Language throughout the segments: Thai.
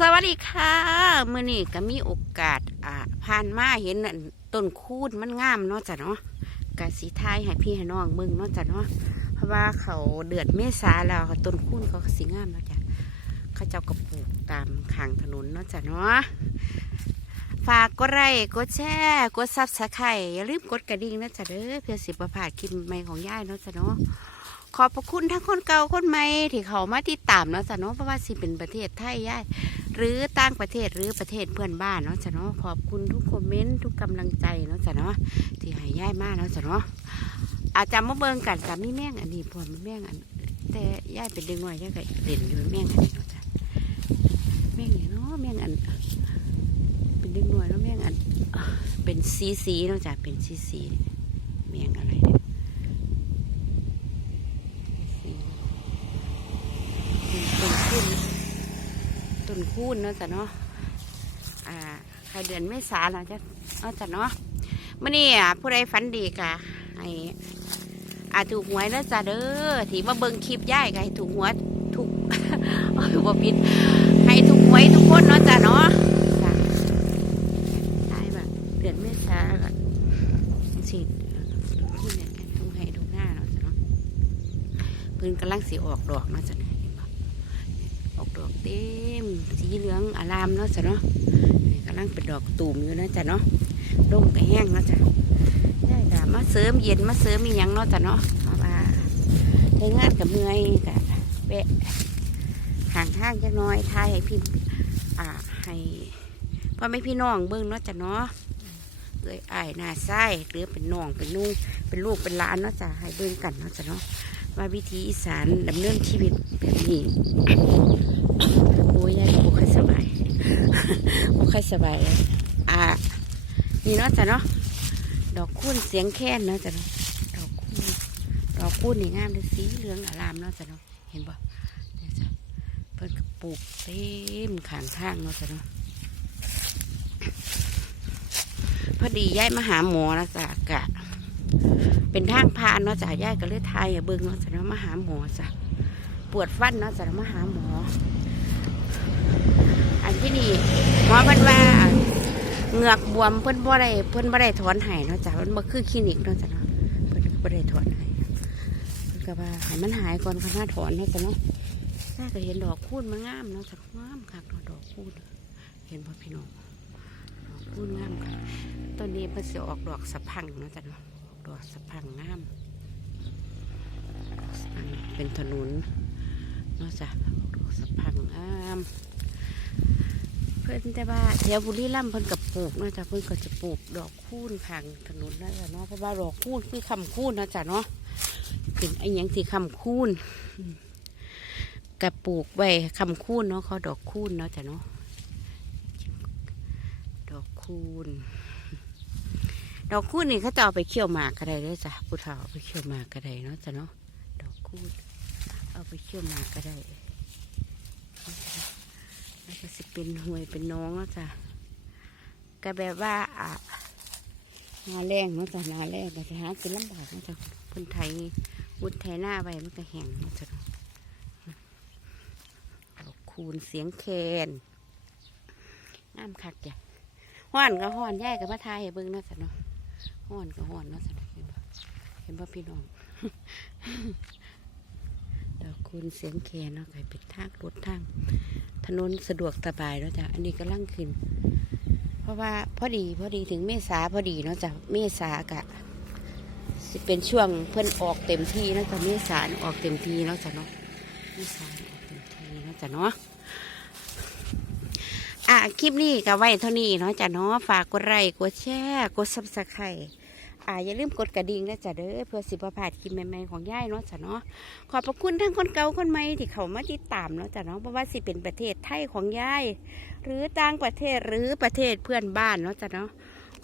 สวัสดีค่ะเมื่อนี้ก็มีโอกาสอ่าผ่านมาเห็นต้นคูดมันงามเนาะจ้ะเนาะกะสีทายให้พี่ให้น้องเบิ่งเนาะจ้ะเนาะเพราะว่าเขาเดือดเมษาแล้วต้นคูดเขาก็สีงามเนาะจ้ะเขาเจ้าก็ปลูกตามข้างถนนเนาะจ้ะเนาะฝากกดไลค์กดแชร์กดซับสไครต์อย่าลืมกดกระดิ่งนะจ้ะเด้อเพื่อสิบประพาดคลิปใหม่ของย่ายเนาะจ้ะเนาะขอบพระคุณทั้งคนเก่าคนใหม่ที่เขามาติดตามเนาะจ้ะเนาะเพราะว่าสิเป็นประเทศไทยย่าย หรือต่างประเทศหรือประเทศเพื่อนบ้านเนาะจ้ะเนาะขอบคุณทุกคอมเมนต์ทุกกำลังใจเนาะจ้ะเนาะที่ให้ย่ายมากเนาะจ้ะเนาะอาจจะมาเบิ่งกันกับมีแม่งอันนี้พอมีแม่งอัน แต่ย่ายเป็นเด็กน้อยย่ายก็เด่นอยู่แม่งอันนี้เนาะจ้ะแม่งเนาะแม่งอัน เป็นเด็กน้อยเนาะแม่งอัน เป็นสีสีเนาะจ้ะเป็นสีสีแม่งอะไรเนี่ย ต้นคูนต้ นคูนเนาะจ้ะเนาะอ่าใครเดือนไม่สาเนาะจ้ะเนาะจ้ะเนาะมื่อนี้อะผู้ใดฝันดีกะให้อาถูกหวยเนาะจ้ะเด้อที่มาเบิ่งคลิปย่ายก็ให้ถูกหวยถูกเอ้ยบ่ผิดให้ถูกหวยทุกคนเนาะจ้ะเนาะจ้ะตายแบบเดือนไม่สาก็สิที่เนี่ยต้องให้ทุกหน้าเนาะจ้ะเนาะเพิ่นกำลังสิออกดอกเนาะจ้ะเนี่ยออก ดอกเต็ม สีเหลืองอารามเนาะจ้ะเนาะกำลังเป็นดอกตูมอยู่นะจ้ะเนาะร่มก็แห้งเนาะจ้ะได้จ้ะมาเสริมเย็นมาเสริมมีหยังเนาะจ้ะเนาะเพราะว่าใช้งานกับเมื่อยกะแปะห่างทางจักหน้อยทายให้พี่อ่าให้พ่อไม่พี่น้องเบิ่งเนาะจ้ะเนาะเอ้ยอ้ายหน้าไส้หรือเป็นน้องเป็นนุ่งเป็นลูกเป็นหลานเนาะจ้ะให้เบิ่งกันเนาะจ้ะเนาะ ว่าวิธีอีสานดำเนินชีวิตแบบนี้โอ้ยยายบ่ค่อยสบายบ่ค่อยสบายเลยอ่านี่เนาะจ้ะเนาะดอกคูณเสียงแค้นเนาะจ้ะเนาะดอกคูณดอกคูณนี่งามเลยสีเหลืองอารามเนาะจ้ะเนาะเห็นบ่เนี่ยจ้ะเพิ่นปลูกเต็มข้างทางเนาะจ้ะเนาะพอดียายมาหาหมอแล้วจ้ะกะ เป็นทางผ่านเนาะจ้ะยายก็เลยทายเบิ่งเนาะจ้ะเนาะมาหาหมอจ้ะปวดฟันเนาะจ้ะมาหาหมอ อันที่นี่หมอเพิ่นว่าเหงือกบวมเพิ่นบ่ได้เพิ่นบ่ได้ถอนให้เนาะจ้ะมันบ่คือคลินิกเนาะจ้ะเนาะเพิ่นบ่ได้ถอนให้เพิ่นก็ว่าให้มันหายก่อนค่อยมาถอนเนาะจ้ะเนาะถ้าก็เห็นดอกคูณมันงามเนาะจ้ะงามคักเนาะดอกคูณเห็นบ่พี่น้องดอกคูณงามค่ะต้นนี้เพิ่นสิออกดอกสะพังเนาะจ้ะเนาะ ดอกสะพังงามเป็นถนนนาะจ้ะออกดอกสะพังงามเพิ่อนแต่ว่าแถวบุรีรัมย์เพิ่นกับปลูกนะจ้ะเพิ่นก็จะปลูกดอกคูนข้างถนนนั่นแหละเนาะเพราะว่าดอกคูนคือคำคูนนะจ้ะเนาะเป็นไอ้ยังที่คำคูนกับปลูกไว้คำคูนเนาะเขาดอกคูนเนาะจ้ะเนาะดอกคูน ดอกคูนนี่เขาจะเอาไปเคี่ยวหมากก็ได้ด้อจ้ะผู้เฒ่าเอาไปเคี่ยวหมากก็ได้เนาะจ้ะเนาะดอกคูนเอาไปเคี่ยวหมากก็ได้แล้วก็สิเป็นหวยเป็นน้องแล้วจ้ะก็แบบว่าอะนาแรงเนาะจ้ะนาแรงก็จะหากินลำบากเนาะจ้ะคนไทยวุดไทยหน้าไว้มันก็แห้งเนาะจ้ะดอกคูณเสียงแคนงามคักจ้ะห้อนก็ห้อนแย่กับมาทายเบิ่งเนาะจ้ะเนาะ ห้อนก็ห้อนเนาะจ้ะเนเห็นปะเห็นปะพี่น้องดอกคูณเสียงแคนเนาะก็ให้เป็นทางรถทาง ถนนสะดวกสบายเนาะจ้ะอันนี้ก็ลั่งขึ้น เพราะว่าพอดีพอดีถึงเมษาพอดีเนาะจ้ะเมษากะสิเป็นช่วงเพิ่นออกเต็มที่เนาะจ้ะเมษาออกเต็มที่เนาะจ้ะเนาะเมษาออกเต็มที่เนาะจ้ะเนาะอะคลิปนี้ก็ไว้เท่านี้เนาะจ้ะเนาะฝากกดไลค์กดแชร์กดซับสไครต์ อ่าอย่าลืมกดกระดิ่งนะจ้ะเด้อเพื่อสิบประพาดคลิปใหม่ๆของย่ายเนาะจ้ะเนาะขอบพระคุณทั้งคนเก่าคนใหม่ที่เขามาติดตามเนาะจ้ะเนาะเพราะว่าสิเป็นประเทศไทยของยายหรือต่างประเทศหรือประเทศเพื่อนบ้านเนาะจ้ะเนาะ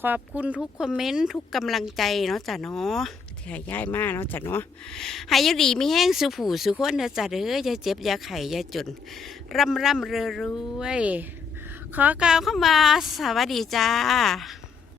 ขอบคุณทุกคอมเมนต์ทุกกำลังใจเนาะจ้ะเนาะที่ให้ยายมากเนาะจ้ะเนาะให้ยดีมีแห้งสุผูสุคนเนาะจ้ะเด้ออย่าเจ็บอย่าไข่อย่าจนร่ำร่ำเรวยรวยขอกล่าวเข้ามาสวัสดีจ้า